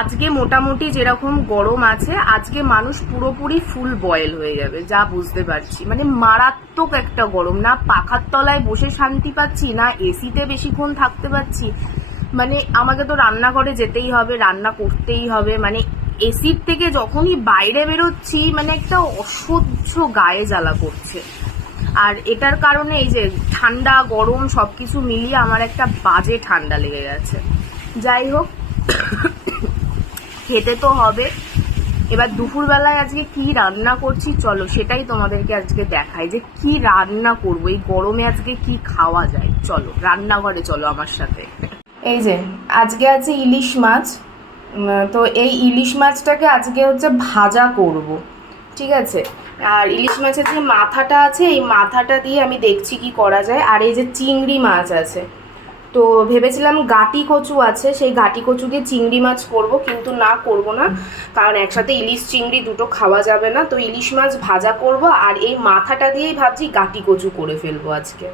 আজকে মোটামুটি যেরকম গরম আছে, আজকে মানুষ পুরোপুরি ফুল বয়েল হয়ে যাবে, যা বুঝতে পারছি। মানে মারাত্মক একটা গরম, না পাখার তলায় বসে শান্তি পাচ্ছি, না এসিতে বেশিক্ষণ থাকতে পারছি। মানে আমাকে তো রান্নাঘরে যেতেই হবে, রান্না করতেই হবে। মানে এসির থেকে যখনই বাইরে বেরোচ্ছি, মানে একটা অসহ্য গায়ে জ্বালা করছে। আর এটার কারণে এই যে ঠান্ডা গরম সবকিছু মিলিয়ে আমার একটা বাজে ঠান্ডা লেগে গেছে। যাই হোক, খেতে তো হবে। এবার দুপুরবেলায় আজকে কি রান্না করছি চলো সেটাই তোমাদেরকে আজকে দেখাই, যে কি রান্না করবো এই গরমে, আজকে কি খাওয়া যায়। চলো রান্নাঘরে চলো আমার সাথে। এই যে আজকে আছে ইলিশ মাছ। তো এই ইলিশ মাছটাকে আজকে হচ্ছে ভাজা করব, ঠিক আছে। আর ইলিশ মাছের যে মাথাটা আছে, এই মাথাটা দিয়ে আমি দেখছি কি করা যায়। আর এই যে চিংড়ি মাছ আছে, তো ভেবেছিলাম গাটি কচু আছে, সেই গাটি কচু দিয়ে চিংড়ি মাছ করব, কিন্তু না, করব না, কারণ একসাথে ইলিশ চিংড়ি দুটো খাওয়া যাবে না। তো ইলিশ মাছ ভাজা করব, আর এই মাথাটা দিয়েই ভাবছি গাটি কচু করে ফেলবো আজকে।